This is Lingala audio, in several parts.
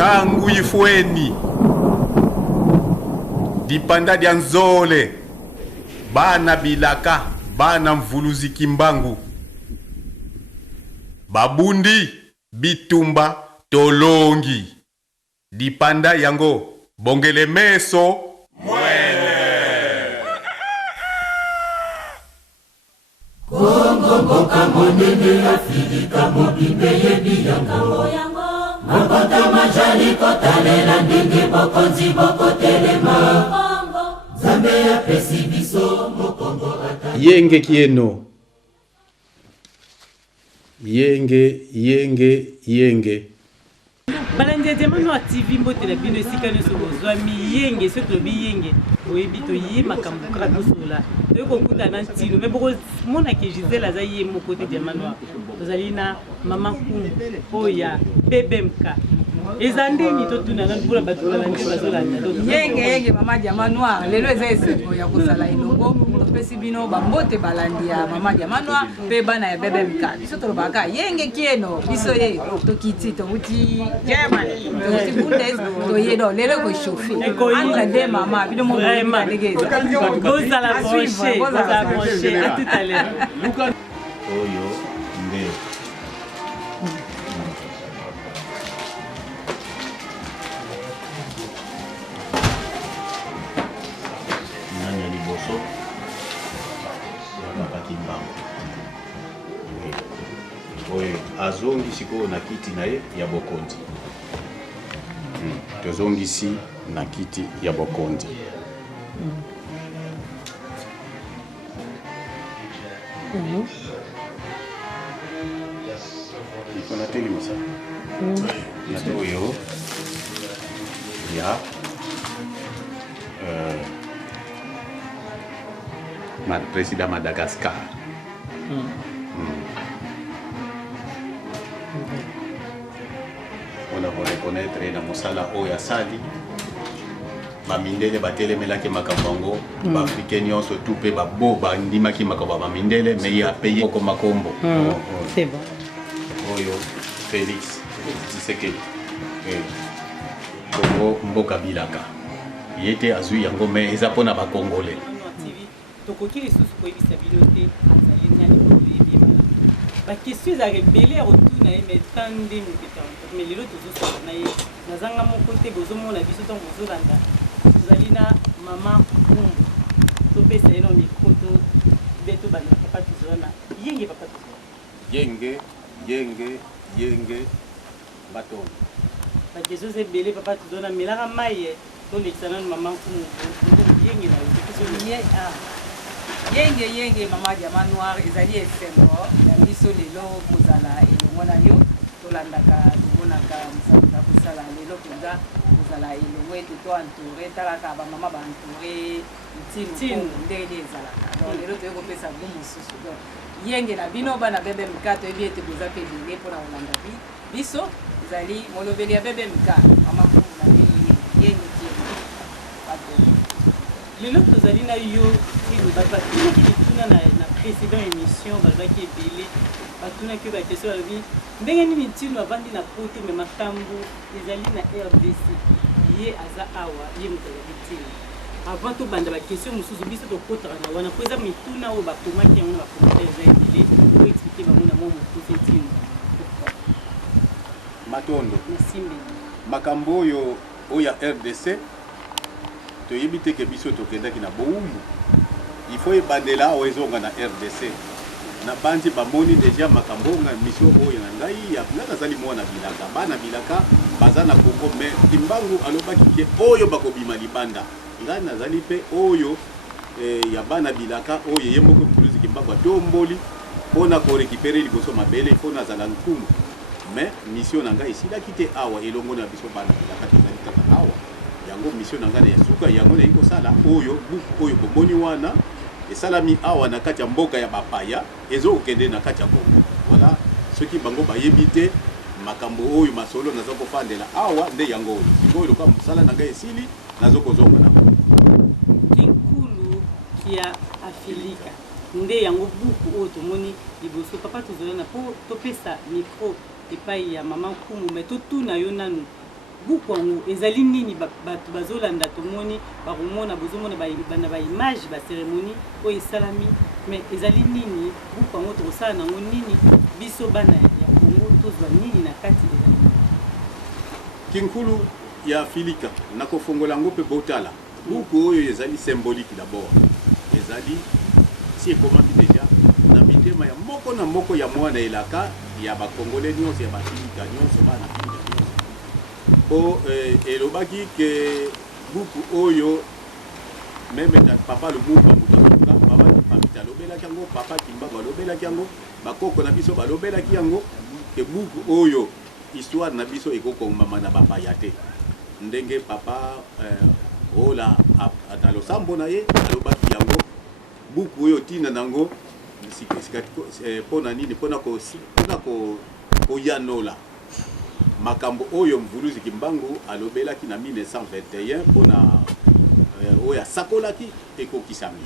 tangu ifweni dipanda dia nzole bana bilaka bana mvuluzi kimbangu babundi bitumba tolongi dipanda yango bongele meso mwele Kongo boka monene Afrika mobimbe yebi yango Mabota majali kotalela ndenge bokonzi bokotelema Zambe ya pesi biso mokongo ata Yenge kieno Yenge Balandia Diamano TV mbote la bino esika nyonso bozwa miyenge soki lobi yenge oyebi toye makambo kaka tosola toyeko okutana ntino me bokomonake Gisele aza ye moko te Diamano tozali na mama Nkumbu oya BBMK eza ndeni totuna nanu mpona bato balandi bazolanda yenge mama Diamano lelo eza esengo ya kozala elongo topesi bino bambote balandi ya mama Diamano mpe bana ya BBMK biso tolobaka yenge kieno biso ye tokiti tokuti Germany tokuti Bundes toyedo lelo kochauffe entre deux mama bino mo vraiment dégeza bozala branché à tout à l'heure oyo nde nani liboso ya papa Kimbangu oyo azongi sikoyo na kiti na ye ya bokonzi tozongisi na kiti ya bokonzi iko na telemisa na oyo ya président Madagascar on a reconnaître na mosala oyo asali bamindele batelemelaki makambo ba africain nyonso tout pe babo bandimaki makambo bamindele mais ya paye ko makombo c'est bon oyo Félix Tshisekedi Kongo mboka bilaka yete azui yango mais eza pona ba congolais tokoki lisusu koyebisa bino te azali nani koyebi mala bakestion eza rebele ya rotuna ye mais tan ndenge petante mais lelo tozosala na ye nazanga moko te bozomona biso ntango bozolanda tozali na mama Nkumbu topesa ye na mikro to be tobanda papa tozala na yenge papa tozala yenge batongo bakestion eza ebele papa tozala na melaka mai tolekisa nano mama Nkumbu yenge na yo yenge mama Diamano ezali esengo ya biso lelo kozala elongo na yo tolandaka tomonaka mosanza kosala lelo mpenza kozala elongo ete toentoure talaka bamama baentoure ntino ndenge ezalaka donc lelo toye kopesa bino mosusu donc yenge na bino bana BBMK toyebi ete boza mpe lele mpona kolanda biso ezali molobeli ya BBMK mama Nkumbu na yenge kieno lelo tozali na yo batunaki lituna na précédent émission balobaki ebele batunaki yo bakestion balobi ndenge nini ntino avandi na poto me makambo ezali na RDC ye aza awa ye moto azali ntino avant tobanda bakestion mosusu biso tokotaka na wana po eza mituna oyo bakomaki yango na bakomata eza ebele po explike bango na mwa mokuse ntino matondo nasimbe makambo oyo ya RDC toyebi te ke biso tokendaki na bowumbu il faut ebandela awa ezonga na RDC na bandi bamoni deja makambo nga mission oyo na ngai ya nazali mwana bilaka bana bilaka baza na Kongo mais Kimbangu alobaki ke oyo bakobima libanda ngai nazali pe oyo ya bana bilaka oyo ye moko mfuluzi Kimbangu atomboli mpona korekipere liboso mabele mpo nazala nkumu mais mission na ngai esilaki te awa elongo na biso bana bilaka tozali kaka awa yango mission na ngai ya suka yango na ikosala oyo buku oyo bomoni wana esalami awa na kati ya mboka ya bapaya ezokende na kati ya Kongo voilà soki bango bayebi te makambo oyo masolo naza kofandela awa nde yango oyo sikoyo loka mosala na ngai esili nazokozonga na kinkulu kia Afrika nde yango buku oyo tomoni liboso papa tozala na po topesa micro epai ya mama Nkumbu mais totuna yo nanu buku yango ezali nini bato bazolanda tomoni bakomona bozomona bana baimage bacérémonie oyo esalami mais ezali nini buku yango tokosala nango nini biso bana ya Congo tozwa nini na kati ezali kinkulu ya Filika nakofongola yango mpe botala buku oyo ezali symbolique d'abord ezali si ekomami deja na mitema ya moko na moko ya mwana elaka ya bakongole nyonso ya bafilika nyonso bana filika nyonso po elobaki ke buku oyo meme papa Lumumba mutamuka papa pamita lobelaki yango papa Kimbangu alobelaki yango bakoko na biso balobelaki yango ke buku oyo histoire na biso ekokomama na bapaya te ndenge papa ola atalosambo na ye alobaki yango buku oyo tina nango pona nini pona koyanola makambo oyo mvuluzi Kimbangu alobelaki na 1921 pona oyo asakolaki ekokisami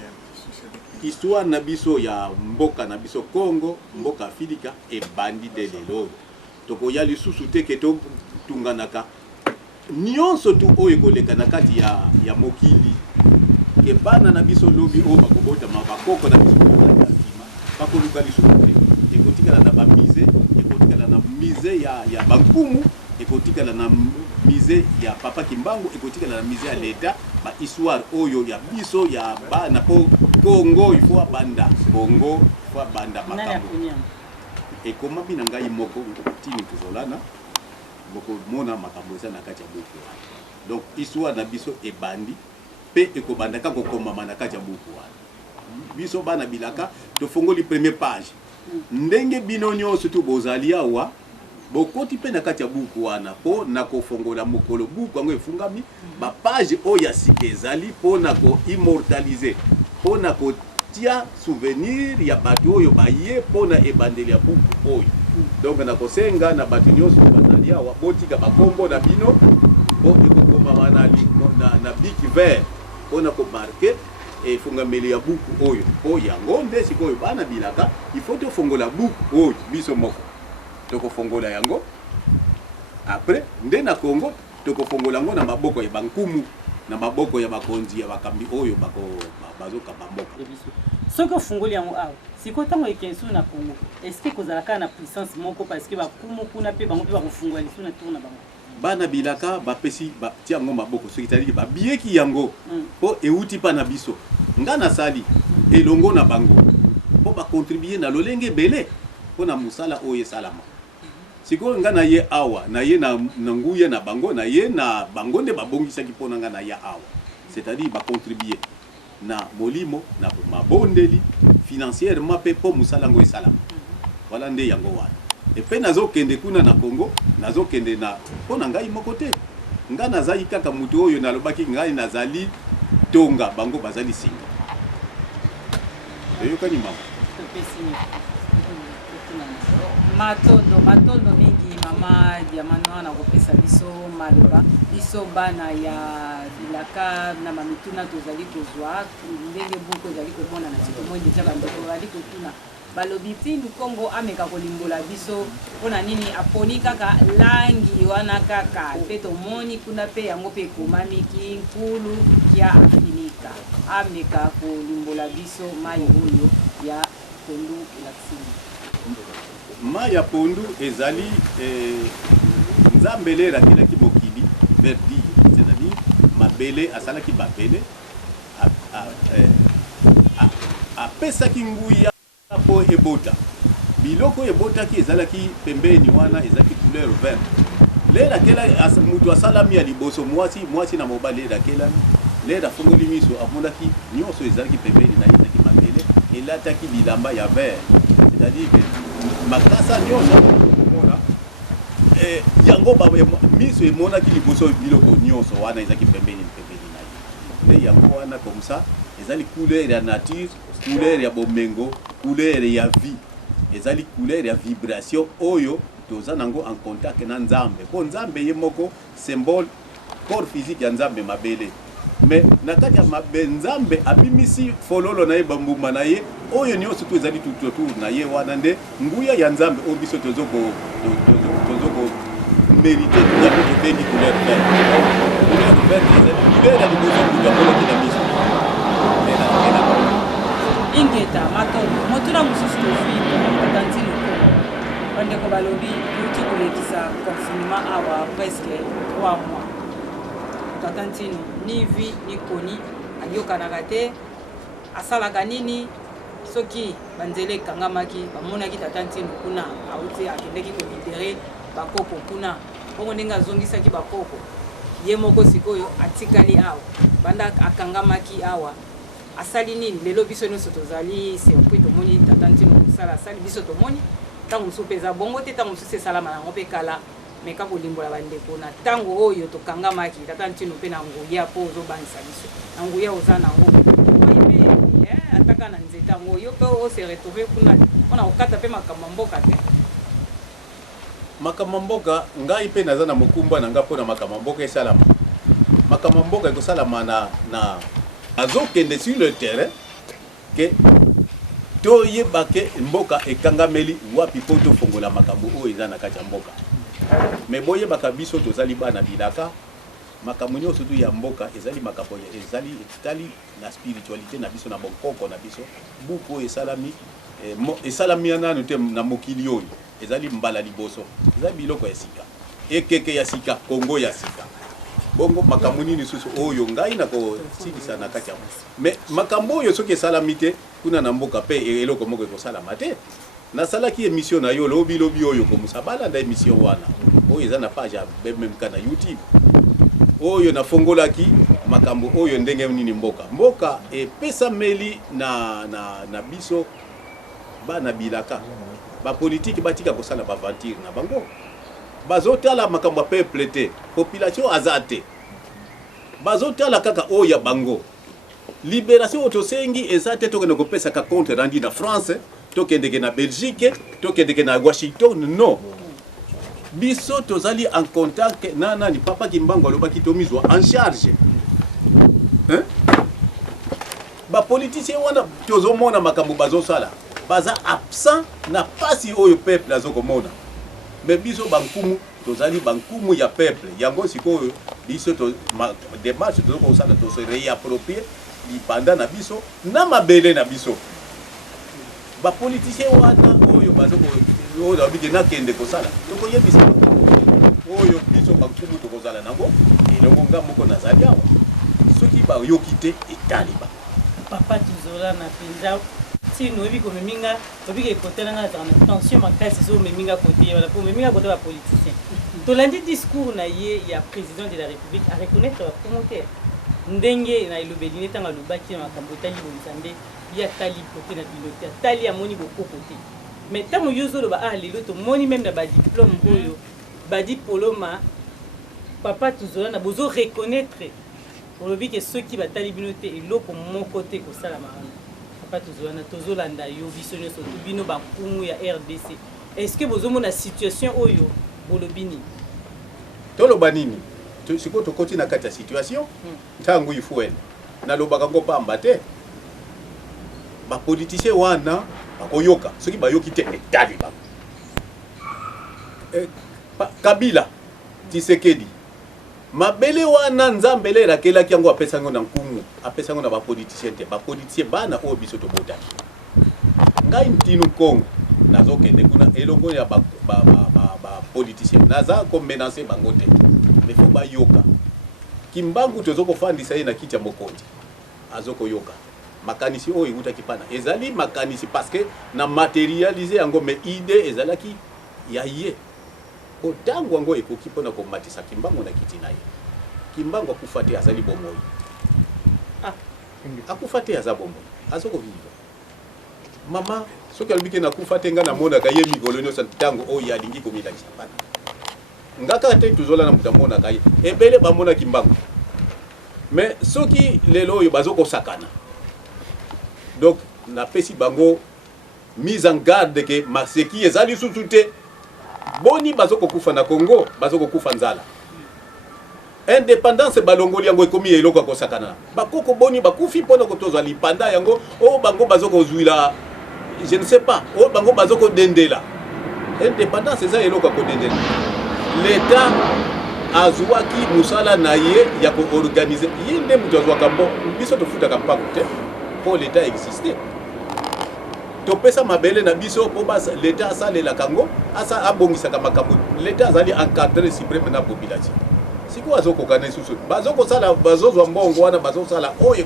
histoire na biso ya mboka na biso Congo mboka Filika ebandi de lelo tokoya lisusu te ke totunganaka nyonso tu oyo koleka na kati ya mokili ke bana na biso lobi oyo bakobota bakoko na biso bakoluka lisusu te ekotikala na bamize ekotikala na mize ya bankumu ekotikala na mize ya papa Kimbangu ekotikala na mize ya leta ba histoire oyo ya biso ya bana po Congo ifo abanda Congo ifo abanda makambo ekoma bina ngai moko tini tuzolana moko mona makambo eza na kati ya buku donc histoire na biso ebandi pe ekobanda kako koma na kati ya buku biso bana bilaka tofongoli première page ndenge bino nyonso tu bozali awa bokoti pe na kati ya buku wana po na kofongola mokolo buku yango efungami ba page oyo sika ezali po na ko immortaliser po na ko tia souvenir ya bato oyo baye po na ebandeli ya buku oyo donc na kosenga na bato nyonso bazali awa botika bakombo na bino po ekokoma na biki vert po na ko marquer efungameli ya buku oyo po yango nde sikoyo bana bilaka il faut tofongola buku oyo biso moko tokofongola yango après nde na Congo tokofongola yango na maboko ya bankumu na maboko ya bakonzi ya bakambi oyo bazokamba mboka soki ofungoli yango awa sikoyo ntango ekensu na Congo est-ce que kozalaka na puissance moko parce que bakumu kuna mpe bango mpe bakofungola lisu na tour na bango bana bilaka bapesi batia yango maboko soki tali babiyeki yango po euti pa na biso nga nasali elongo na bango po bakontribuer na lolenge ebele po na musala oyo esalama sikoyo nga na ye awa na ye na nguya na bango na ye na bango nde babongisaki mpo na nga na ye awa c'est-à-dire bakontribuer na molimo na mabondeli financièrement pe po musala ngo esalama wala nde yango wana epe nazokende kuna na Congo nazokende na mpo na ngai moko te nga nazali kaka mutu oyo nalobaki ngai nazali tonga bango bazali singa eyokani mama matondo mingi mama Diamano na kopesa biso maloba biso bana ya bilaka na mamituna tozali kozwa ndenge buku ezali komona na siko moi deja bandeko bali kotuna balobi tindu Kongo ameka kolimbola biso mpona nini aponi kaka langi wana kaka mpe tomoni kuna mpe yango mpe ekomami kinkulu kya Afilika ameka kolimbola biso mai oyo ya pondu laksini mai ya pondu ezali nzambe lera kilaki mokili verdi c'est-à-dire mabele asalaki babele apesaki nguya po ebota biloko ebotaki ezalaki pembeni wana ezalaki couleur verte lera kela mutu asalami ya liboso mwasi na mobali lera kela lera fongoli miso amonaki nyonso ezalaki pembeni na ezalaki mabele elataki bilamba ya vert c'est-à-dire que makasa nyonso mona yango miso emonaki liboso biloko nyonso wana ezalaki pembeni na ye nde yango wana comme ça ezali couleur ya nature couleur ya bomengo couleur ya vie ezali couleur ya vibration oyo toza nango en contact na nzambe po nzambe ye moko symbole corps physique ya nzambe mabele mais na kati ya mabe nzambe abimisi fololo na ye bambuma na ye oyo nyonso tu ezali tutour na ye wana nde nguya ya nzambe oyo biso tozoko mérité tout ça que vengi couleur verte. Couleur verte couleur ya liboso kuta pona kina miso. ingeta matondo motuna mosusu tozwi kaka ntino bandeko balobi euti kolekisa confinement awa presque 3 mois tata ntino ni vi ni koni ayokanaka te asalaka nini soki banzela ekangamaki bamonaki tata ntino kuna auti akendeki kolibere bakoko kuna bongo ndenge azongisaki bakoko ye moko sikoyo atikali awa banda akangamaki awa asali nini lelo biso nyonso tozali surpris tomoni tata ntino kosala asali biso tomoni ntango mosusu mpe eza bongo te ntango mosusu esalama yango mpe kala meka kolimbola bandeko na ntango oyo tokangamaki tata ntino mpe na nguya mpo ozobanisa biso na nguya oza nango mpe ataka na nzete yango yo mpe ose retrouve kuna mpona kokata mpe makambo ya mboka te makambo mboka ngai mpe naza na mokumba na nga mpona makambo mboka esalama makambo mboka ekosalama na azokende sur le terrain ke toyeba ke mboka ekangameli wapi mpo tofongola makambo oyo eza na kati ya mboka me boyebaka biso tozali bana bilaka makambo nyonso tu ya mboka ezali makambo ezali etali na spiritualité na biso na bokoko na biso buku oyo esalami nanu te na mokili oyo ezali mbala liboso ezali biloko ya sika ekeke ya sika kongo ya sika bongo makambo nini susu oyo ngai na kosilisa na kati ya me makambo oyo soki esalami te kuna na mboka mpe eloko moko ekosalama te nasalaki émission na yo lobi oyo komusa balanda émission wana oyo eza na page ya BMMK na YouTube oyo nafongolaki makambo oyo ndenge nini mboka epesameli na biso bana bilaka bapolitiki batika kosala baventure na bango bazotala makambo ya peuple te population aza te bazotala kaka oyo ya bango libération oyo tosengi eza te tokende kopesaka compte rendu na France tokendeke na Belgique tokendeke na Washington non biso tozali en contact nani papa Kimbangu alobaki tomizwa en charge bapoliticien wana tozomona makambo bazosala baza absent na pasi oyo peuple azokomona mais biso bankumu tozali bankumu ya peuple yango sikoyo biso démarche tozokosala tose réapproprier lipanda na biso na mabele na biso bapoliticien wana oyo oyo babiki nakende kosala tokoyebisa oyo biso bankumu tokozala nango elongo nga moko nazali awa soki bayoki te etali ba papa tuzola na penza tino oyebi komeminga obiki ekotela nga nazaka na tension makasi so omeminga kote wala po omeminga kote bapoliticien tolandi discours na ye ya président de la république areconnaître bapromoteur ndenge na elobeli ne ntango alobaki na makambo etali bonzambe ye atali kote na pilote atali amoni bokoko te mais ntango yo ozoloba lelo tomoni meme na badiplôme oyo badipoloma papa tuzola na bozo reconnaître olobi ke soki batali bino te eloko moko te kosalama wana papa tozolana tozolanda yo biso nyonso bino bankumu ya RDC est-ce que bozomona situation oyo bolobi nini toloba nini siko tokoti na kati ya situation ntango ifuele nalobaka ngo pamba te bapoliticien wana bakoyoka soki bayoki te etali bango Kabila Tshisekedi mabele wana nzambe le rakelaki yango apesa ngo na nkumu apesa ngo na bapoliticien te bapoliticien bana oyo biso tobotaki ngai ntinu Kongo nazokende kuna elongo ya bapoliticien naza komenanse bango te mais faut bayoka Kimbangu tozokofandisa ye na kiti ya mokonzi azokoyoka makanisi oyo ekutaki pana ezali makanisi parce que na matérialiser yango mais idée ezalaki ya ye otango yango ekoki mpona komatisa Kimbangu na kiti na ye Kimbangu akufa te azali bomoi akufa te aza bomoi azokoviva mama soki alobiki nakufa te nga namonaka ye mikolo nyonso ntango oyo alingi komilakisa pana ngaka te tozola na mutu amonaka ye ebele bamona Kimbangu mais soki lelo oyo bazokosakana donc napesi bango mise en garde ke maseki ezali susu te boni bazokokufa na Congo bazokokufa nzala indépendance balongoli yango ekomi eloko akosakana bakoko boni bakufi mpona kotozwa lipanda yango o bango bazokozwila je ne sais pas o bango bazokodendela indépendance eza eloko akodendela l'État azwaki musala na ye ya koorganize ye nde mutu azwaka mbo biso tofutaka mpango te mpo l'État existe topesa mabele na biso mpo l'État asalelaka ngo abongisaka makambo l'État azali encadré suprême na population sikoyo azokokana lisusu bazokosala bazozwa mbongo wana bazosala oyo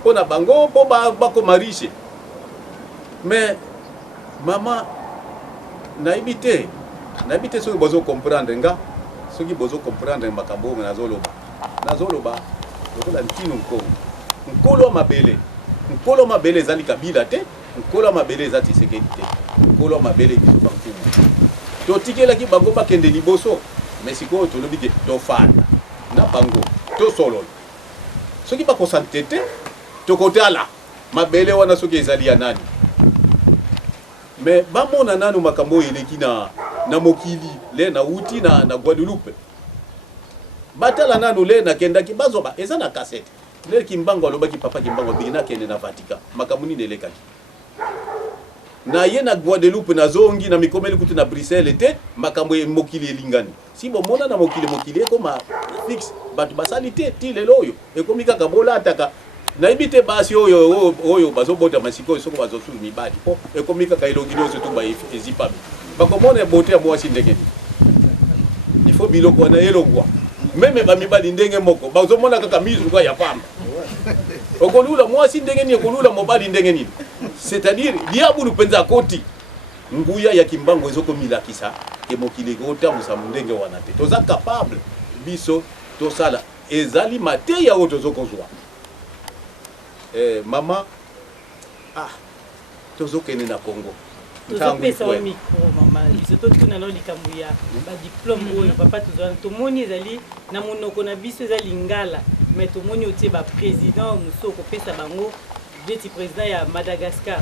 mpo na bango mpo bakoma riche mais mama nayebi te soki bozokomprendre nga soki bozokomprendre makambo oyo nazoloba lokola ntino nkolo wa mabele ezali Kabila te nkolo wa mabele eza Tshisekedi te nkolo wa mabele biso bankumu totikelaki bango bakende liboso mais sikoyo tolobi ke tofanda na bango tosolola soki bakosante te tokotala mabele wana soki ezali ya nani mais bamona nanu makambo oyo eleki na mokili le na uti na Guadeloupe batala nanu le nakendaki bazoba eza na cassette le Kimbangu alobaki papa Kimbangu bina kende na Vatican makambo nini elekaki na ye na Guadeloupe na zongi na mikomeli kutu na Bruxelles te makambo ya mokili elingani si bomona na mokili ekoma fixe batu basali te ti lelo oyo ekomi kaka bolataka nayebi te basi oyo bazobota masiko soko bazosulu mibali po ekomi kaka elongi nyonso tu ezipami bakomona bote ya mwasi ndenge nini il faut biloko wana elongwa meme bamibali ndenge moko bazomona kaka mizuka ya pamba okolula mwasi ndenge nini okolula mobali ndenge nini c'est-à-dire liabulu penza koti nguya ya Kimbangu ezokomilakisa ke mokili kotambusa ndenge wana te toza capable biso tosala ezali mateya oyo tozokozwa mama tozokende na Congo tozopesa o micro mama biso totuna no likambo ya badiplome oyo papa tozwana tomoni ezali na monoko na biso eza Lingala mais tomoni otie baprésident mosu okopesa bango jeti président ya Madagascar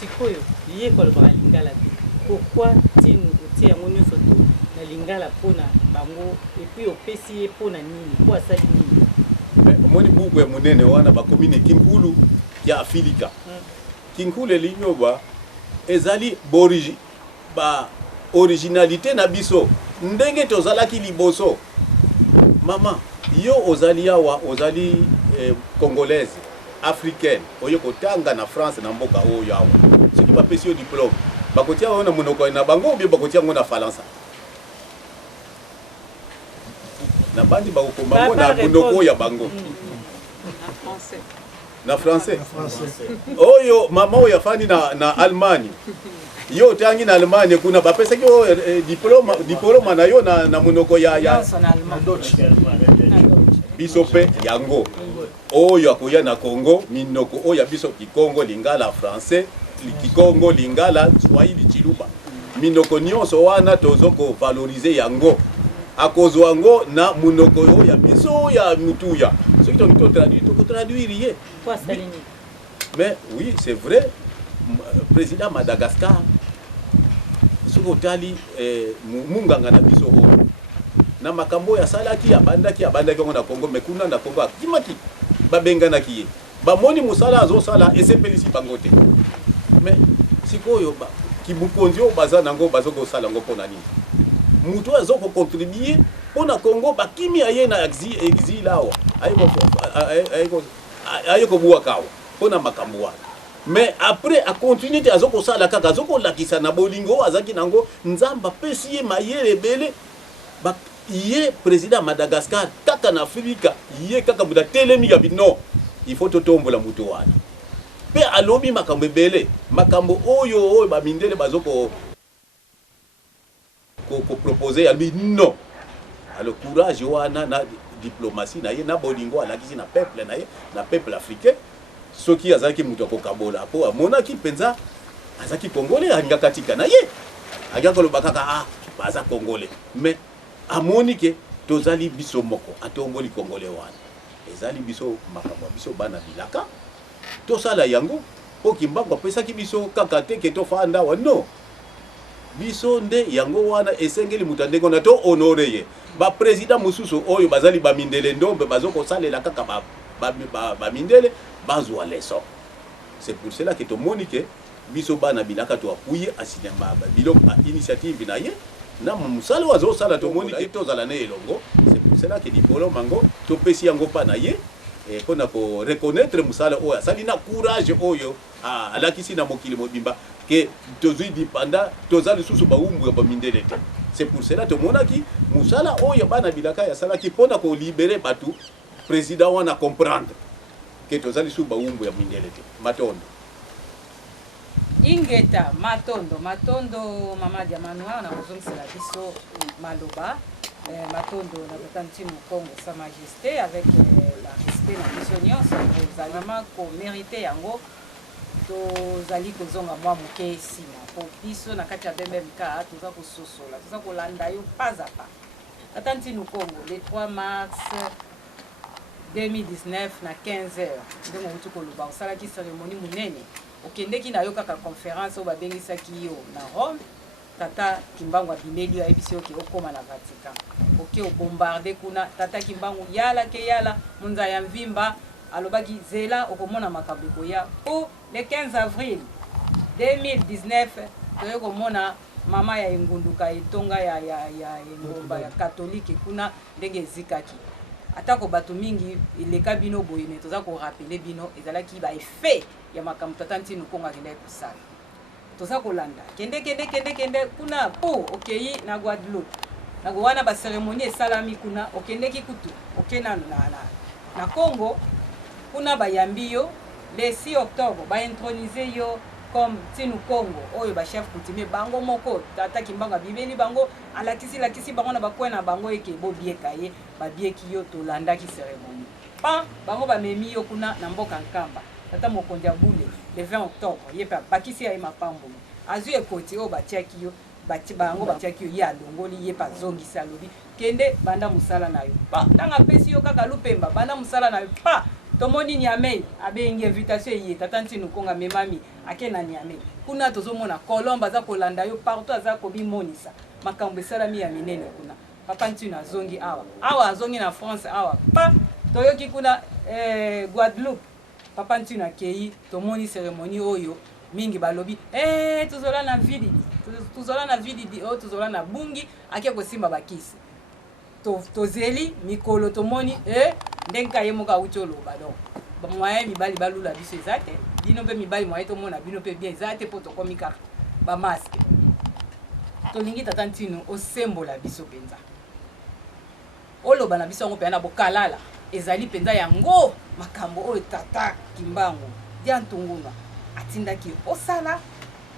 sikoyo ye kolobaka Lingala te pourquoi tinu otie yango nyonso to na Lingala mpona bango epuis opesi ye mpona nini mpo asali nini omoni buku ya monene wana bakomine Kinkulu ya Afilika Kinkulu elinyoba ezali originalité na biso ndenge tozalaki liboso mama yo ozali awa ozali congolaise africaine oyo kotanga na France na mboka oyo awa soki bapesi yo diplôme bakotia yo na monoko na bango ou bien bakotia yango na Faransa na bandi bakokoma ngo na monoko ya bango na français oyo mama oyo afani na Allemagne yo tangi na Allemagne kuna bapesa yo diploma na yo na monoko ya biso pe yango oyo akoya na Congo minoko oyo biso Kikongo Lingala français Kikongo Lingala Swahili Chiluba minoko nyonso wana tozoko valoriser yango akozwa yango na munoko oyo ya biso ya mutuya soki to traduire mais oui c'est vrai président Madagascar soko tali munganga na biso oyo na makambo ya salaki abandaki na Congo mekuna na Congo akimaki babenganaki ye bamoni musala azosala esepelisi bango te mais sikoyo kibukonzi oyo baza nango bazokosala ngo mpona nini mutu azoko contribuer mpona Congo bakimi aye na exil awa ayeko buwakawa mpona makambo wana mais après a continuer te azokosala kaka azokolakisa na bolingo azaki nango nzamba pesi ye mayele ebele ye président Madagascar kaka na Afrika ye kaka muda telemi ya bino il faut totombola mutu wana pe alobi makambo ebele makambo oyo bamindele bazoko ko proposer ya non alors courage wana na diplomatie na ye na bolingo alakisi na peuple na ye na peuple africain soki azaki mutu akokabola po amonaki penza azaki congolais alingaka tika na ye agaka lobaka kaka baza congolais mais amoni ke tozali biso moko atomboli congolais wana ezali biso makambo biso bana bilaka tosala yango po Kimbangu apesaki biso kaka te ke tofanda wa no biso nde yango wana esengeli mutu ndenge na to honore ye ba président mususu oyo bazali bamindele ndombe bazokosalela kaka bamindele bazwa leçon c'est pour cela que tomoni ke biso bana bilaka to apuye asinema biloko initiative na ye na musala wazo sala to moni ke tozala na elongo. C'est pour cela que dipolo mango to pesi yango pa na ye pona ko reconnaître musala oyo asali na courage oyo alakisi na mokili mobimba ke tozui dipanda tozali susu ba umbu ya bamindele te. C'est pour cela to monaki musala oyo bana bilaka ya sala ki pona ko libérer batu président wana comprendre que tozali susu ba umbu ya mindele te. Matondo ingeta matondo mama dia Manoir na kozongisela biso maloba matondo na botanti Congo sa majesté avec la respect na biso nyonso ozali vraiment ko mériter yango tozali kozonga mwa moke nsima po biso na kati ya BMK toza kososola toza kolanda yo pas à pas atanti Congo le 3 mars 2019 na 15h ndenge mutu koloba osalaki cérémonie munene okendeki na yo kaka conférence oyo babengisaki yo na Rome tata Kimbangu abimeli yo ayebisi oke okoma na Vatican oke obombarde kuna tata Kimbangu yala ke yala munza ya mvimba alobaki zela okomona makambo ekoya po le 15 avril 2019 toyo komona mama ya engunduka etonga ya engomba ya katolike kuna ndenge ezikaki atako bato mingi ileka bino boyene toza ko rappeler bino ezalaki ba effet ya makambo tatanti Congo akendaki kosala toza kolanda kende kuna po okei na Guadeloupe na wana ba cérémonie esalami kuna okendeki kutu okena na Congo kuna bayambi yo le 6 octobre ba introniser yo comme Tinu Congo oyo ba chef coutumier bango moko tata Kimbangu bibeli bango alakisi bango na bakwena bango eke bobieka ye babieki yo tolandaki cérémonie pa bango bamemi yo kuna na mboka Nkamba tata mokonzi ya Bule le 20 octobre ye pa bakisi ya mapambo azui ekoti oyo batiaki yo bango batiaki yo ye alongoli ye pa zongisa alobi kende banda musala na yo pa tanga pesi yo kaka Lupemba banda musala na yo pa tomoni Niamey abengi invitation ye tata Ntinu Konga memami akena Niamey kuna tozomona Colombe aza kolanda yo partout aza kobimonisa makambo esalami ya minene kuna papa Ntinu azongi awa azongi na France awa pa toyoki kuna Guadeloupe papa Ntinu akei tomoni cérémonie oyo mingi balobi tuzola na vididi tuzola na bungi ake kosimba bakisi tozeli mikolo tomoni ndenga ye moka uti oloba donc bamwaye mibali balula biso eza te bino mpe mibali mwaye tomona bino mpe bien eza te mpo tokomi kaka bamaske tolingi tata Ntinu osembola biso mpenza oloba na biso yango mpenza na bokalala ezali mpenza yango makambo oyo tata Kimbangu dia Ntunguna atindaki osala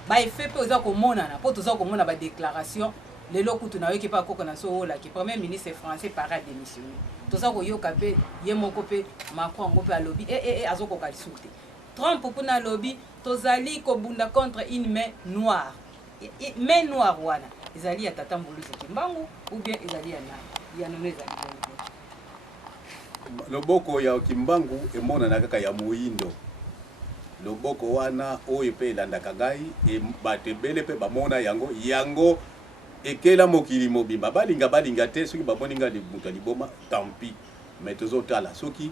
baefe mpe oza komonana mpo toza komona badéclaration lelo kutu na yoki pa koko na so ola ki premier ministre français para démissionner toza koyoka pe ye moko pe Macron ngo pe alobi azokoka lisuku Trump kuna alobi tozali kobunda contre une main noire wana ezali ya tata Mbuluzi Kimbangu ou bien ezali ya nani ya nono ezali loboko ya Kimbangu emonana kaka ya moyindo loboko wana oyo pe elandaka ngai bato ebele mpe bamona yango ekela mokili mobimba balinga te soki bamoni nga moto liboma tampi mais tozotala soki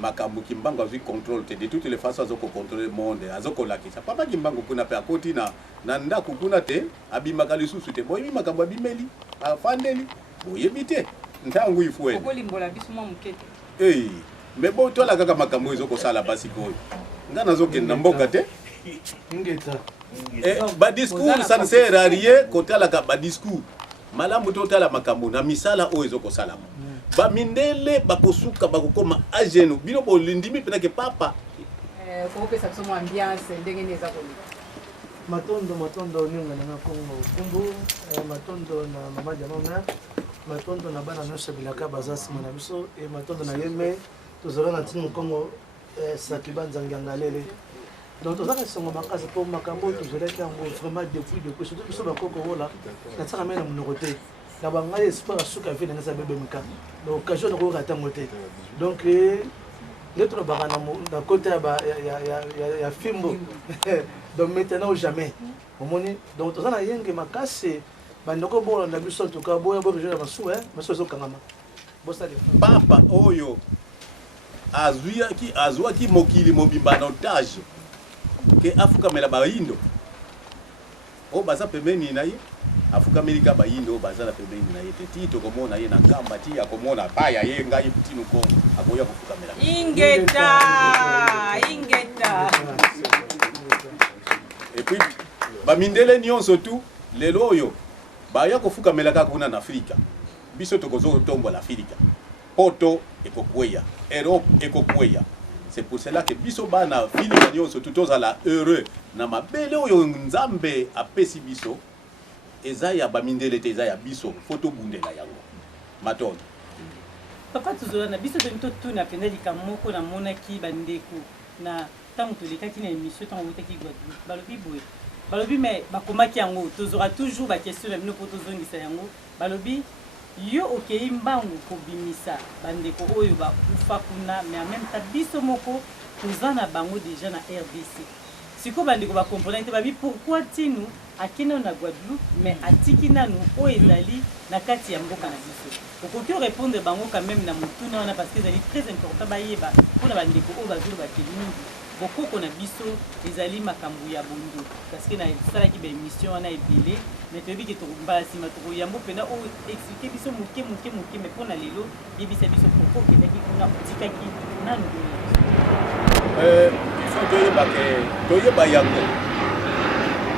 makambo Kimbangu azwi contrôle te de toutes les façons azokocontrôle le monde azokolakisa papa Kimbangu kuna pe akoti na ndako kuna te abimaka lisusu te boyebi makambo abimeli afandeli boyebi te ntango ifuele okolimbola biso mwa mokete mais bo tola kaka makambo ezokosala basi koyo nga nazokende na mboka te ba discours ça ne sert à rien kotalaka ba discours malamu totala makambo na misala oyo ezokosalama bamindele bakosuka bakokoma ageno bino bolindimi penake papa kopesa biso mwa ambiance ndenge nini eza kolika matondo ninga na Kongo kumbu matondo na mama dia Manoir matondo na bana nyonso bilaka baza nsima na biso matondo na yeme tozala na Ntinu Kongo sakiba nzangianga lele donc tozala songo makasi po makambo tozalaki yango vraiment depuis surtout biso bakoko wola natsaka mena monoko te na bangai espoir asuka vie nanga sa BMK donc occasion nakoyoka ntango te donc le tolobaka na côté ya fimbo donc maintenant ou jamais omoni donc toza na yenge makasi bandoko bolanda biso en tout cas boya borejoa masuwa maso ezokangama bosali papa oyo azwaki mokili mobimba na otage ke afukamela bayindo oyo baza pembeni na ye afuka Amerika bayindo bazala pembeni na yete ti to komona ye na kamba ti akomona paya ye ngai putinu ko akoya kufuka mela ingeta et puis bamindele nyonso tu lelo oyo baya kofuka melaka kuna na Afrika biso tokozo tombo la Afrika poto ekokweya Europe ekokweya. C'est pour cela que biso bana Afrika nyonso tu tozala heureux na mabele oyo nzambe apesi biso eza ya bamindele te eza ya biso foto bundela yango maton. Papa tuzona na biso to tuna penda likamoko na monaki bandeko na tango tolekaki na émission tango utaki Guadeloupe balobi boye balobi mais bakomaki yango tozora toujours ba question na bino po tozongisa yango balobi yo okei mbangu kobimisa bandeko oyo ba ufa kuna mais en même temps biso moko tozana bango déjà na RDC siko bandeko ba comprendre te babi pourquoi tinu akina na Guadeloupe mais atiki nanu o ezali na kati ya mboka na biso okoki répondre bango quand même na mutuna wana parce que ezali très important bayeba pona bandeko oyo bazulu bakeli bokoko na biso ezali makambo ya bondo parce que na salaki ba émission wana ebele mais toyebi ke tokombala nsima tokoyambo mpena oyo explique biso moke mais mpona lelo yebisa biso poko okendaki kuna otikaki nanu biso toyeba yango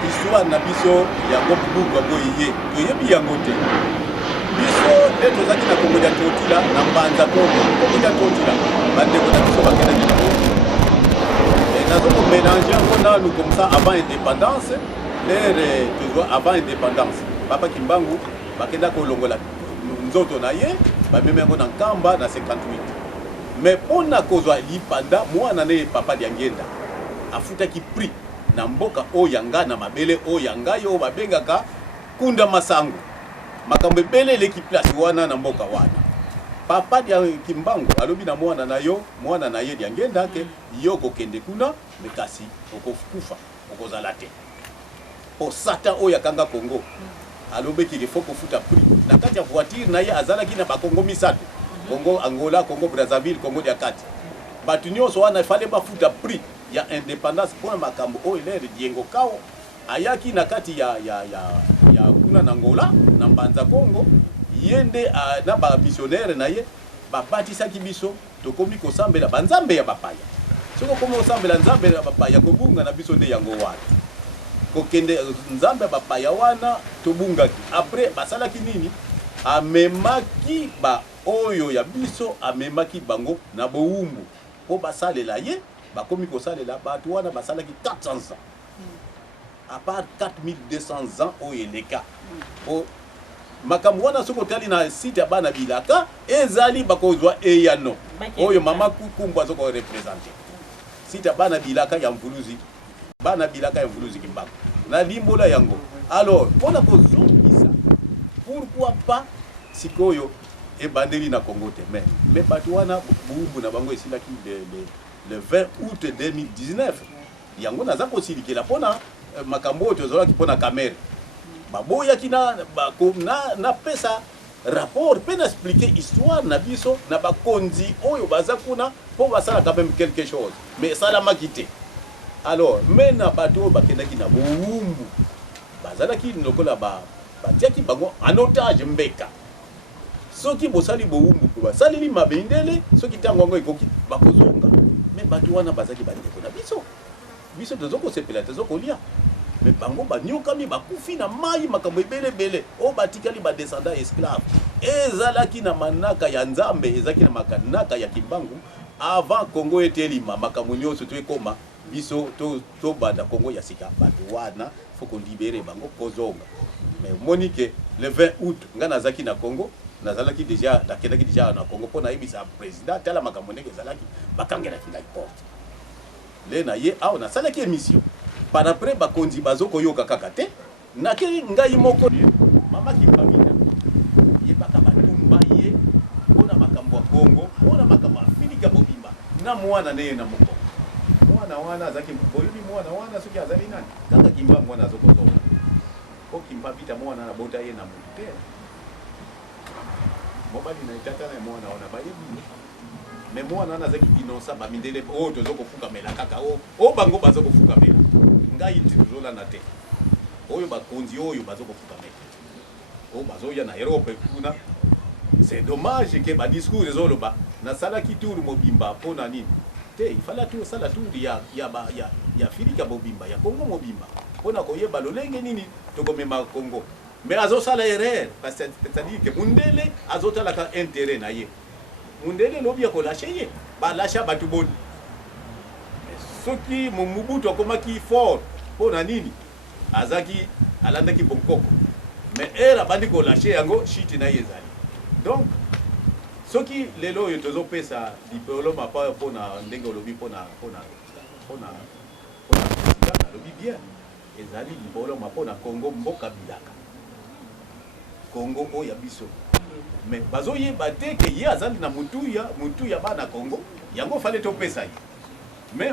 histoire na biso yango bubuka boye toyebi yango te biso nde tozaki na kongo ya totila na mbanza kongo ya totila bandeko na biso bakendaki na kongo nazoko mélanger yango nanu comme ça avant indépendance avant indépendance papa Kimbangu bakenda kolongola nzoto na ye bamemi yango na nkamba na 58 mais mpona kozwa lipanda mwana ne papa Diangenda afutaki prix na mboka oyo yanga na mabele oyo yanga yo babengaka kunda masango makambo ebele eleki place wana na mboka wana papa dia Kimbangu alobi na mwana na ye Diangenda ke yo kokende kuna mekasi okofukufa okozala te osata oyo akanga Congo alobeki il faut kofuta prix na kati ya voiture na ye azalaki na bakongo misato Congo Angola Congo Brazzaville Congo dia kati batu nyonso wana fale bafuta prix ya indépendance pour makambo oyo lere diengo kao ayaki na kati ya kuna na Angola na mbanza Congo yende na ba missionnaire na ye babatisaki biso tokomi kosambela banzambe ya bapaya soko komo kosambela nzambe ya bapaya kobunga na biso nde yango wana kokende nzambe ya bapaya wana tobungaki après basalaki nini amemaki ba oyo ya biso amemaki bango na bowumbu po basalela ye bakomi kosalela bato wana basalaki 400 ans à part 4200 ans oyo eleka o makambo wana soko tali na site ya bana bilaka ezali bakozwa eyano oyo mama kukumbu azoko représenter site ya bana bilaka ya mvuluzi Kimbangu na limbola yango alors pona kozongisa pourquoi pas sikoyo ebandeli na Congo te mais bato wana buumbu na bango esilaki le 20 août 2019 yango naza kosilikela pona makambo oyo tozolaki pona kamere baboyaki na pesa rapport pe na expliquer histoire na biso na bakonzi oyo baza kuna po basala quand même quelque chose mais salamaki te alors mais na bato oyo bakendaki na bowumbu bazalaki lokola batiaki bango en otage mbeka soki bosali bowumbu po basaleli mabendele soki ntango yango ekoki bakozonga mais bato wana bazaki bandeko na biso tozokosepela tozokolia mais bango banyokami bakufi na mai makambo ebelebele o batikali badescendant esclave ezalaki na manaka ya nzambe ezalaki na makanaka ya Kimbangu avant Congo etelima makambo nyonso to ekoma biso to banda Congo ya sika bato wana faut qu'on libérer bango kozonga mais monique le 20 août nga nazaki na Congo nazalaki déjà nakendaki déjà na Congo po na yebisa président tala makambo ndenge ezalaki bakangelaki ngai porte le na ye awa nasalaki émission par après bakonzi bazokoyoka kaka te nakeli ngai moko mama Kimpamina yebaka batumba ye mpona makambo ya Congo mpona makambo ya Afrika mobimba na mwana nde ye na moko mwana wana azaki boyebi mwana wana soki azali nani kaka Kimbangu mwana azokozonga po Kimpamina mwana na bota ye na motu te mobali na etata na mwana wana bayebi mais mwana wana azaki innocent bamindele oyo tozokofukamela kaka o bango bazokofukamela ngai tozolanda te oyo bakonzi oyo bazokofukamela o bazoya na Europe kuna. C'est dommage que ba discours ezoloba na sala kituru mobimba pona nini te ifala tu sala tu ya Afrika mobimba ya Congo mobimba pona koyeba lolenge nini tokomema Congo mais azosala erreur parce que c'est-à-dire que mundele azotala ka intérêt na ye mundele lobi ko lâcher ye ba lâcha batu boni soki Mobutu akomaki fort pona nini azaki alandaki bonkoko mais era bandi ko lâcher yango shit na yezali. Donc, ce qui les lois de l'opéra, diplôme à part pour na ndengolobi pour na lobi bien. Les alliés diplôme à pour na Congo mboka bilaka. Congo o ya biso. Mais bazoye bate que y a zali na mutu ya ba na Congo. Yango fallait topesa. Mais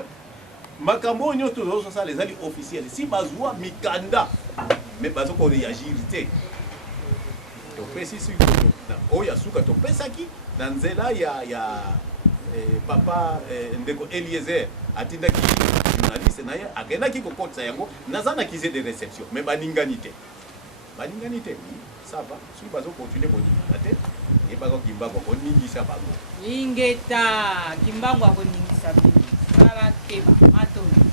makambo nyoto zo ça les alliés officiels. Si bazwa mikanda, mais bazo ko réagir té. Topesi si oya suka topesaki na nzela ya papa ndeko Eliezer atindaki journaliste na ye agendaki kokotsa yango nazana kize de réception mais baningani te oui ça va si bazo continuer boningana te et bako kimbango koningisa bango ingeta kimbango akoningisa bini sala teba matoni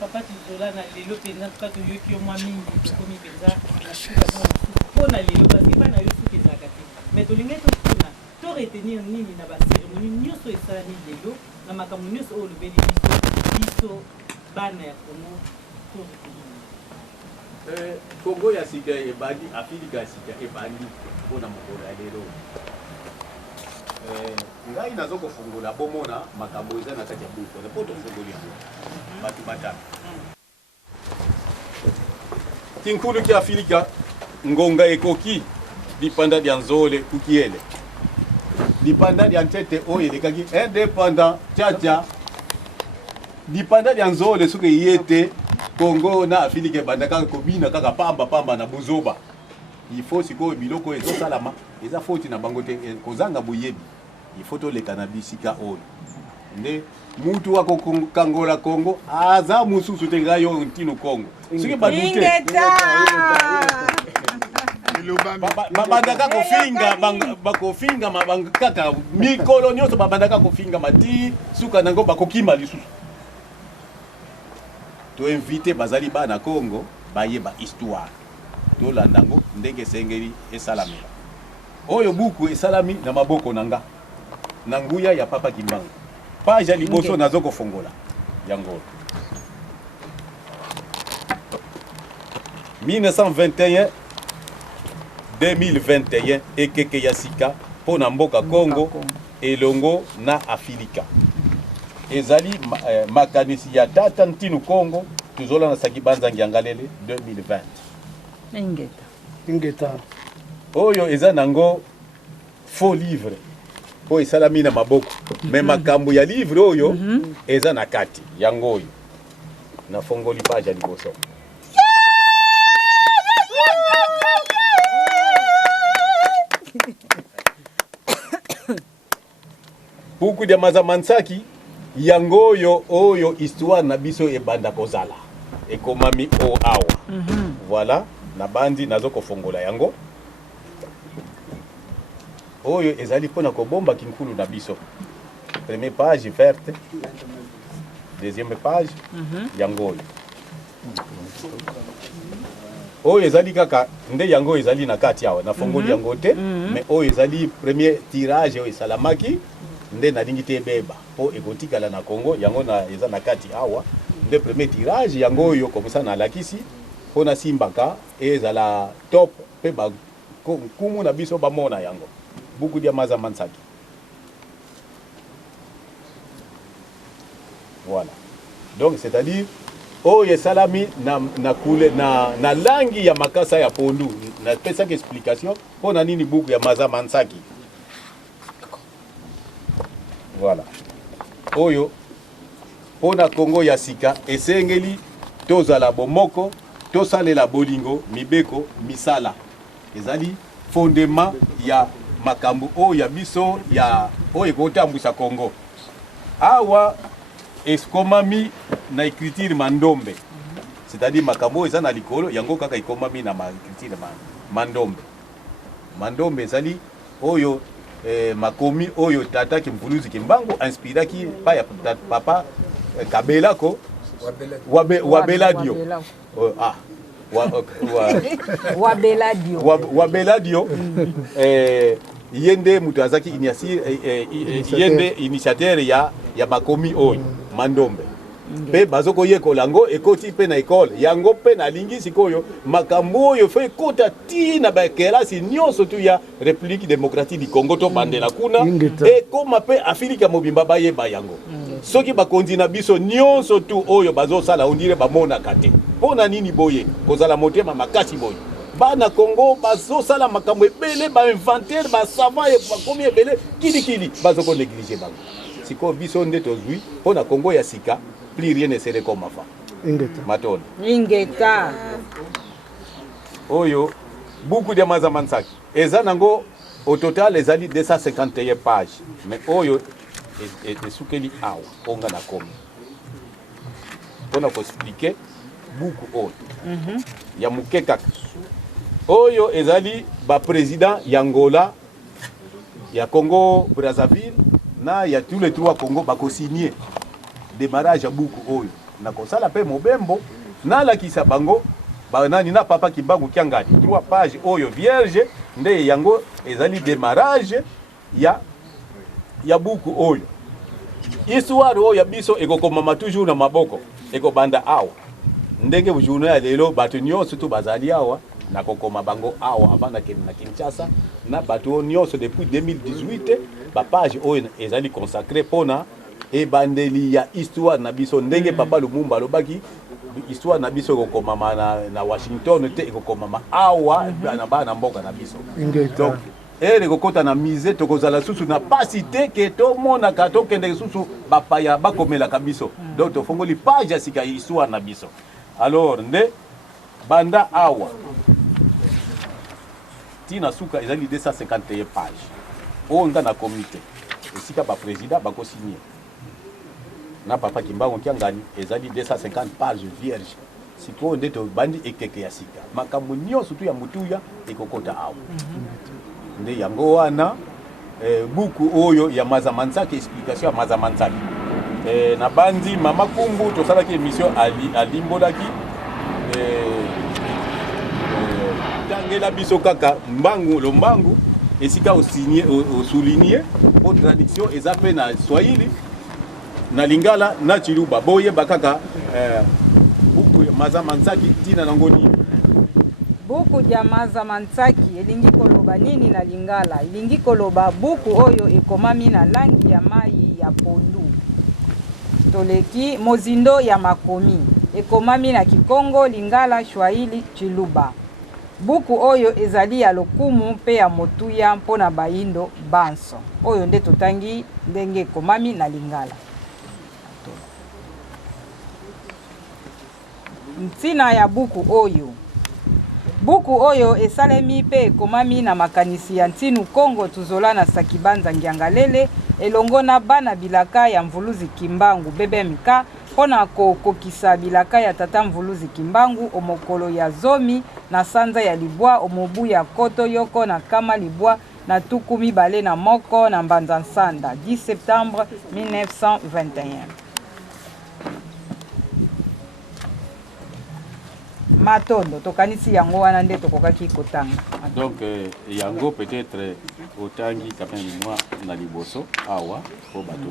papa tizola na lelo penza kato yoki yo mwa mingi komi penza pona lelo kasi bana yo suki ezalaka te mais tolingi tokuna to retenir nini na bacérémonie nyonso esalami lelo na makambo nyonso oyo olobeli biso bana ya Congo to retenir Congo ya sika ebandi Afrika ya sika ebandi mpona mokolo ya lelo ngai nazokofungola bomona makambo eza na kati ya buku po tofungoli yango batu batano kinkulu ki Afrika ngonga ekoki dipanda dia nzole kukiele dipanda dia ntete oyo elekaki indépendant tchacha dipanda dia nzole suke yete Congo na Afrika bandaka kobina kaka pamba na buzoba il faut sikoyo biloko ezosalama eza foti na bango te kozanga boyebi il faut to le cannabis ka oyo nde mutu wako kangola Congo aza mususu te ngayo ntino Congo soki badute babandaka kofinga bakofinga mabanga kaka mikolo nyonso babandaka kofinga mati suka nango bakokima lisusu to invite bazali bana Congo bayeba histoire to landango ndenge sengeli esalamela oyo buku esalami na maboko nanga na nguya ya papa Kimbangu page liboso nazoko fongola yango 1921 2021 ekeke ya sika pona mboka Congo elongo na Afrika ezali makanisi ya tata ntinu Congo tuzola na saki banza ngiangalele 2020 ingeta oyo eza nango faux livre oyo esalami na maboko me makambo ya livre oyo eza na kati yango oyo nafongoli page ya liboso buku dia Maza-Mansaki yango oyo histoire na biso ebanda kozala ekomami o awa voilà na bandi nazoko fongola yango oyo ezali pona kobomba kinkulu na biso première page verte deuxième page yango oyo ezali kaka nde yango ezali na kati awa na fongoli yango te mais oyo ezali premier tirage oyo esalamaki nde nalingi te ebeba po ekotikala na Congo yango na eza na kati awa nde premier tirage yango oyo komisa na lakisi pona simbaka ezala top pe ba kumu na biso bamona yango buku dia Maza-Mansaki voilà donc c'est-à-dire oyo esalami na kule na langi ya makasa ya pondu na pesaka explication pona nini buku ya Maza-Mansaki voilà oyo pona Congo ya sika esengeli tozala bomoko tosalela bolingo mibeko misala ezali fondement ya makambo oyo ya biso ya oyo ekotambwisa Congo awa eskomami na écriture mandombe c'est-à-dire makambo eza na likolo yango kaka ekomami na écriture Mandombe ezali oyo makomi oyo tata Kimvuluzi Kimbangu inspiraki pa ya papa Kabela ko Wabeladio. Wabeladio. Yende mutu azaki yende initiateur ya makomi oyo Mandombe. Pe bazoko yekola ngo ekoti pe na ekole yango pe na lingi sikoyo makambo oyo fe kota ti na bakelasi nyonso tu ya République démocratique du Congo to bandela kuna e koma pe Afrika mobimba bayeba yango soki bakonzi na biso nyonso tu oyo bazosala ondire bamona kate pona nini boye kozala motema makasi boye bana Congo bazosala makambo ebele ba inventaire ba savant e bakomi ebele kili bazoko négliger bango siko biso nde tozwi pona Congo ya sika. Plus rien ne serait comme avant. Matone. Ingeta. Oyo, beaucoup de mazamansaki. Ezanango, au total, les ali 251 pages. Mais oyo, et soukeli awa, onga na komi. On a expliqué beaucoup oyo. Ya muke kaka. Oyo, ezali, ba président Yangola, ya Congo, Brazzaville, na ya tous les trois Congo, bako signé. Démarrage à beaucoup oyo na kosala pe mobembo na la kisa bango banani na papa Kimbangu kiangani 3 pages oyo vierge nde yango ezali démarrage ya buku oyo histoire oyo ya biso ekokoma toujours na maboko ekobanda awa ndenge bujuno ya lelo batu nyonso tu bazali awa na kokoma bango awa abana na Kinshasa na batu nyonso depuis 2018 ba page oyo ezali consacré pona et bandeli ya histoire na biso ndenge papa Lumumba lobaki histoire na biso kokoma na Washington te kokoma awa na bana mboka na biso donc ere kokota na mise tokozala susu na pasité ke to mona ka to kende susu bapaya bakomela ka biso donc to fongoli page ya sika histoire na biso alors nde banda awa tina suka ezali 251 pages onga na comité esika ba président bako signer na papa Kimbangu kiangani ezali 250 pages vierge siko nde to bandi ekeke ya sika makambo nyonso tu ya mutuya ekokota awa nde yango wana buku oyo ya Mazamansaki explication ya Mazamansaki na bandi mama Kumbu tosalaki émission alimbolaki tangela biso kaka lombangu esika au souligner au traduction ezape na Swahili na Lingala na Chiluba boye bakaka buku ya Mazamansaki tina nangoni buku ya Mazamansaki elingi koloba nini na Lingala elingi koloba buku oyo ekomami na langi ya mai ya pondu toleki mozindo ya makomi ekomami na Kikongo Lingala Swahili Chiluba buku oyo ezali ya lokumu pe ya motuya mpona baindo banso oyo nde totangi ndenge ekomami na Lingala. Ntina ya buku oyo esalemi pe ekomami na makanisi ya ntinu Kongo tuzola na Sakibanza Ngiangalele elongo na bana bilaka ya Mvuluzi Kimbangu BBMK pona kokokisa bilaka ya tata Mvuluzi Kimbangu omokolo ya zomi na sanza ya libwa omobu ya koto yoko na kama libwa na tukumi bale na moko na Mbanza Nsanda 10 septembre 1921. Matondo tokanisi yango wana nde tokokaki kotanga. Donc yango peut-être otangi quand même moi na liboso awa po bato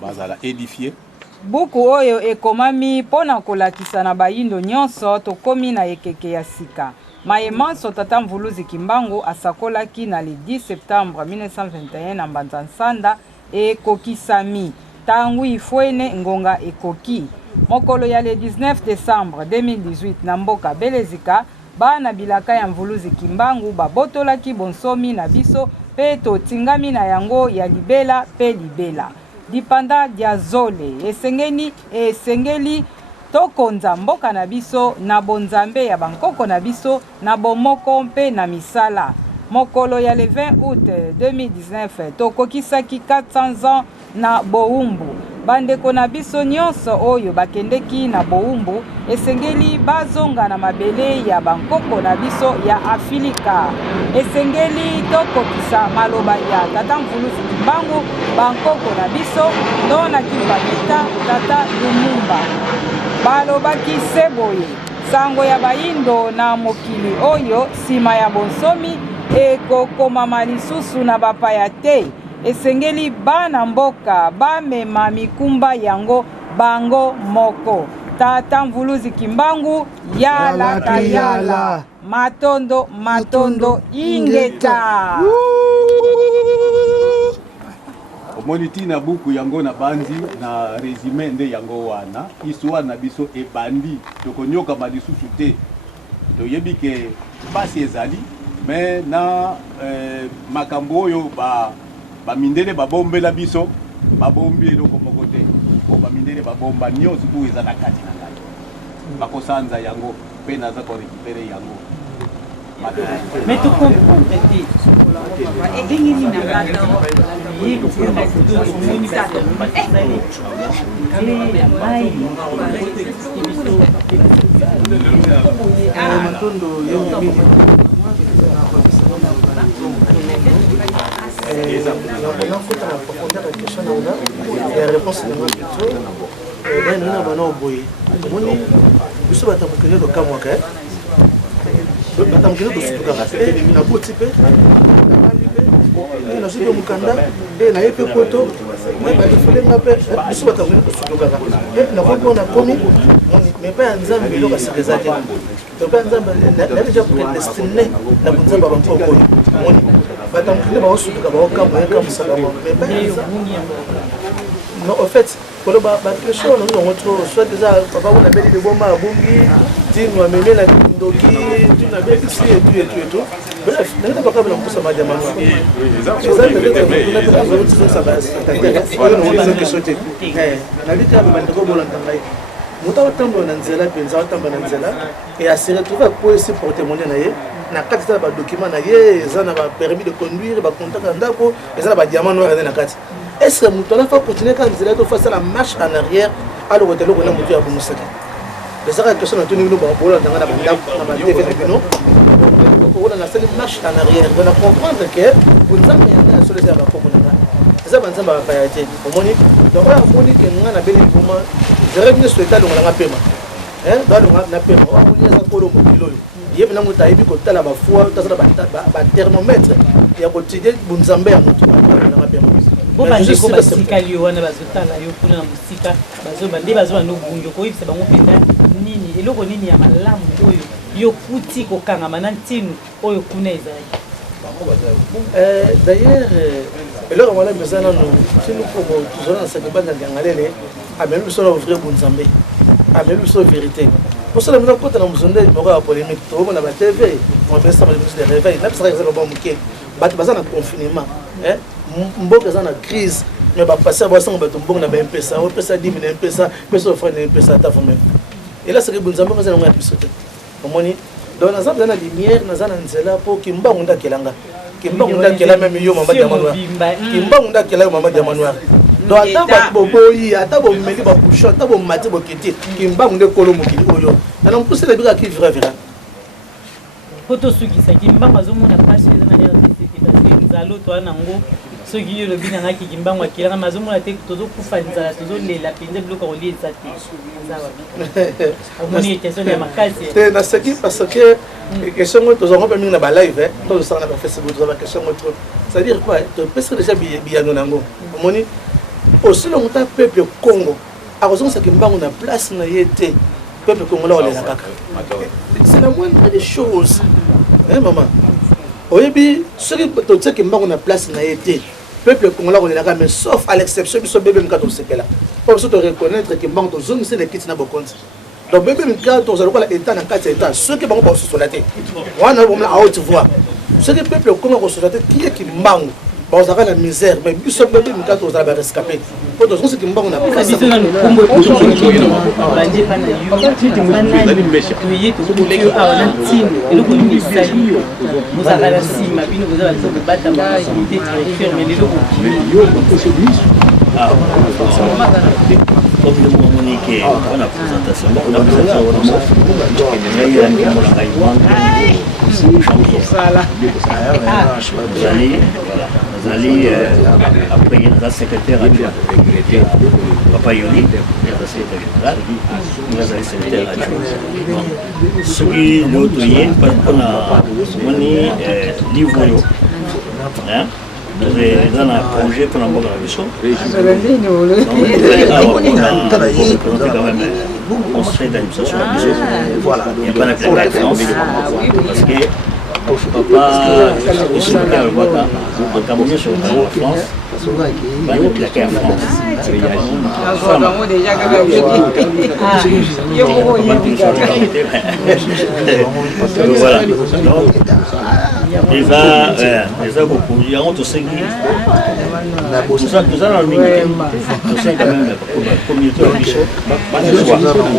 bazala édifier buku oyo ekomami pona kolakisa na baindo nyonso tokomi na ekeke ya sika mayemanso tata Mvuluzi Kimbangu asakolaki na le 10 septembre 1921 na Mbanza Nsanda ekokisami tangu ifwene ngonga ekoki mokolo ya le 19 décembre 2018 na mboka Belezika bana bilaka ya Mvuluzi Kimbangu babotolaki bonsomi na biso pe totingami na yango ya libela pe libela dipanda dia zole esengeli tokonza mboka na biso na bonzambe ya bankoko na biso na bomoko mpe na misala mokolo ya le 20 août 2019 tokokisaki 400 ans na bowumbu. Bandeko na biso nyonso oyo bakendeki na bowumbu esengeli bazonga na mabele ya bankoko na biso ya Afilika. Esengeli tokokisa maloba ya tata Mvuluzi Kimbangu bankoko na biso ndona Kimpamita tata Lumumba. Balobaki seboye sango ya bayindo na mokili oyo sima ya bonsomi ekokomama lisusu na bapaya te. Esengeli bana mboka bamema mikumba yango bango moko. Tata Mvuluzi Kimbangu yala kayala matondo matondo ingeta. Omoniti na buku yango na banzi na resume nde yango wana histoire na biso ebandi tokonyoka malisusu te toyebi ke basi ezali mais na makambo oyo ba mindele babombela biso babombi eloko moko te po bamindele babomba nyonso tu eza na kati na kati bakosanza yango mpe naza korekipere yango Mais tu comprends, batamukile tosukaka na boti mpe nasuki mokanda na ye mpe poto balifulenga mpe biso batamukile tosukaka nakoki na komi me mpe ya nzambe eloko asika eza te to mpe ya nzambe na deja prédestiné na bonzambe bankoko oyo moni batamukile baosutuka baokamboyekamusaka bango me mpe ya nzambe non en fait pour le question nous avons trop soit déjà papa on a mis des bombes à bungi dit nous amener la ndoki tu n'as bien ici et tout bref n'est pas capable de ça madame ça ça va on question na vite ya bandeko bolanda ngai muta watambo na nzela penza watambo na nzela et à se retrouver pour essayer porter monnaie na ye na kati ça ba document na ye ça na ba permis de conduire ba contact ndako et ça ba diamant noir na kati. Est-ce que nous allons continuer quand nous allons faire la marche en arrière alors que nous allons faire la moussaka? C'est ça la question de tout le monde. On va dans la marche en arrière. On va comprendre que vous avez un seul à c'est ça que va faire. Au moins, donc là, on dit que nous avons bel moment. Je reviens sur l'état de mon paiement. Dans le paiement, on va dire que il y a un moutaï qui est la foi, thermomètre. Il y a un quotidien, vous avez un Bo bandi ko basika liyo wana bazotala yo kuna na musika bazobande bazobanda obunjo koyebisa bango penda nini eloko nini ya malamu oyo yo kuti kokangama na ntinu oyo kuna ezali. D'ailleurs eloko malamu ezana no tinu komo tuzona na sakabanga ngangalele amelu biso na vrai bunzambe amelu biso vérité pour cela nous kota na muzonde moko ya polémique to na ba TV on peut ça de réveil na bisa ka ba muke bat bazana confinement mboka za na crise mais ba passer ba sang ba tombong na ba mpesa o pesa 10 000 mpesa pesa offre na mpesa ta femme et là c'est que bunzambe ka za na episode omoni donc na za na lumière na za na nzela po kimbangu ndakelanga kimbangu ndakela même yo mama diamanoir kimbangu ndakela yo mama diamanoir donc ata ba boboyi ata bo meli ba pusho ata bo mati bo kiti kimbangu ndekolo mokili oyo na mpuse le bika ki vira poto sukisa kimbangu azomona pasi na ya nzalo to anango soki yo lobi nanga kimbangu akilanga mazomona te tozokufa nzala tozolela penza biloko koliesa te omoni question ya makasi te na seki parce que question ngo tozongo pe mingi na ba live tozosanga na ba Facebook tozaba question ngo trop c'est à dire quoi to pesa déjà biyano nango omoni aussi le muta peuple Congo akozonga kimbangu na place na yete peuple congolais olela kaka c'est la moindre des choses maman oyebi soki totie kimbangu na place na yete peuple congolais olela mais sauf à l'exception biso bébé mkato sekela pour se reconnaître kimbangu tozongisa les kits na bokonzi donc bébé mkato tozala kwa état na kati état soki bango ba sosolate wana bomla a haute voix soki peuple congolais ko sosolate qui est kimbangu Bon, ça va la misère, mais plus seul bébé, nous avons des rescapés. Pour nous, c'est une bonne Ça dit dans le combo pour tout le monde. Bandé pas na yo, pas na ni. Tu es tout à on intime. Et le comité sali. Vous avez la cime, ma bino vous avez le battre ma comité très ferme les locaux. Comme le communiqué, on a présentation, on a présentation, vous allez après la secrétaire adjoint, Papa Yoni, la secrétaire générale, vous allez secrétaire adjoint. Ce qui est l'autre, on a livre. Dans un projet qu'on a beaucoup dans le mission. On se fait d'administration sur la mission. Il n'y a pas d'application parce que papa, je suis secrétaire de Waka, en Cameroun sur la France, il y a plaqué en France. Voilà. Déjà beaucoup. Il y a honte aussi. Nous allons le minimum. Nous sommes quand même la communauté de mission.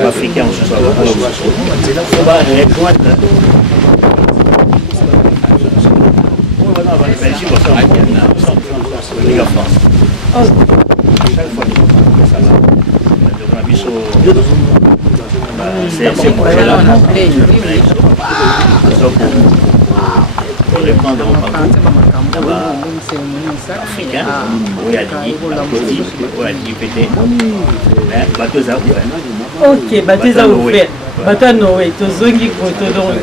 Africains, ce soit. On va rejoindre. Belgique, on s'en Ligue en France. Chaque fois que ça va, c'est projet-là. Pour répondre au parcours africain, où il y a l'IPT, bateau a ouvert. Ok, bateau a ouvert. Bateau a Noé, tozongi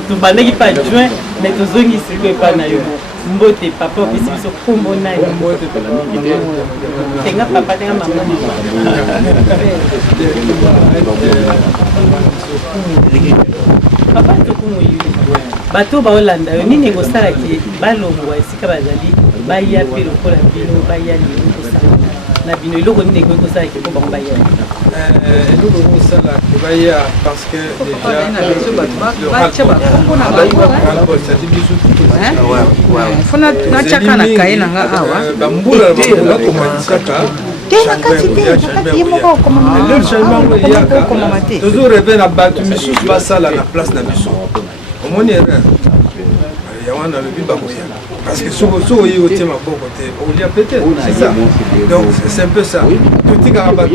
tu bandaki pas juin, mais tozongi siko pas na yo. Mbote papa opesi biso kombo na yo. Tenga papa tenga mama. Papa tokumu yo. Bato baolanda yo nini ekosalaki balongwa esika bazali baya mpe lokola bino baya lelo kosala na bino eloko nini ekosalaki mpo bango baya eloko ekosalaki baya parce que fona natiaka na kaye na nga awa bambula bakomanisaka toujours reve na bato misusu basala na place na biso omoni erreur ya wana lobi bakoya parce que soki oyi otie maboko te olia peut-être c'est ça donc c'est un peu ça totikaka bato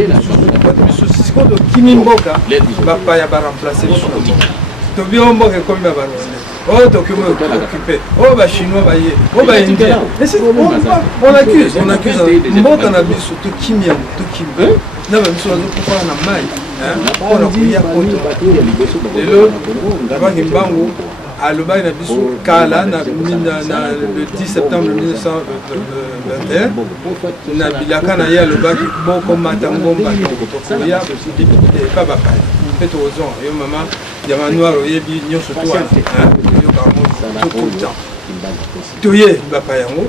misusu sikoyo tokimi mboka bapaya baremplace biso na mboka tobio mboka ekomi ya barwandais oyo tokimi occupé oyo bachinois baye oyo baindien on accuse mboka na biso tokimi yango tokimi na bamiso bazokufana na mai mpona koya poto lelo abaki mbangu alobaki na biso kala na le 10 septembre 1921 na bilaka na ye alobaki bokomata ngomba tokoya epa bapaya mpe tokozonga yo mama diamant noir oyebi nyonso to wana yokaka tout le temps toye bapaya yango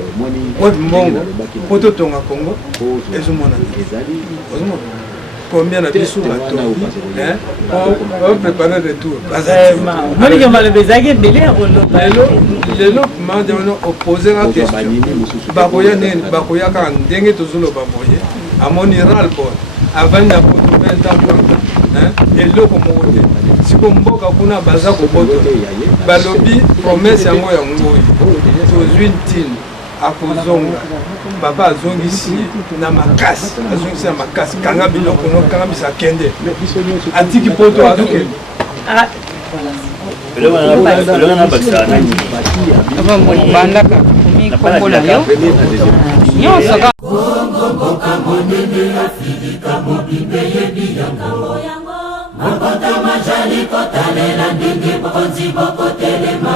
wapi mbongo mpo totonga kongo ezomona combien de biso bato on prépare le retour monike maloba ezalaki ebele ya koloba lelo mandemano opose nga question bakoya nini bakoya kaka ndenge tozoloba boye amoni ral bon avandi na poto 20 ans 30 ans eloko moko te siko mboka kuna baza koboto balobi promese yango ya ngoi tozwi ntini akozonga papa azongisi na makasi azongisi na makasi kanga biloko no kanga bisa kende atiki poto azokende bandaka komi kombo na yo nyonso mboka monene afilika mobimbe yebi yango mabota majali kotalela ndenge bokonzi bokotelema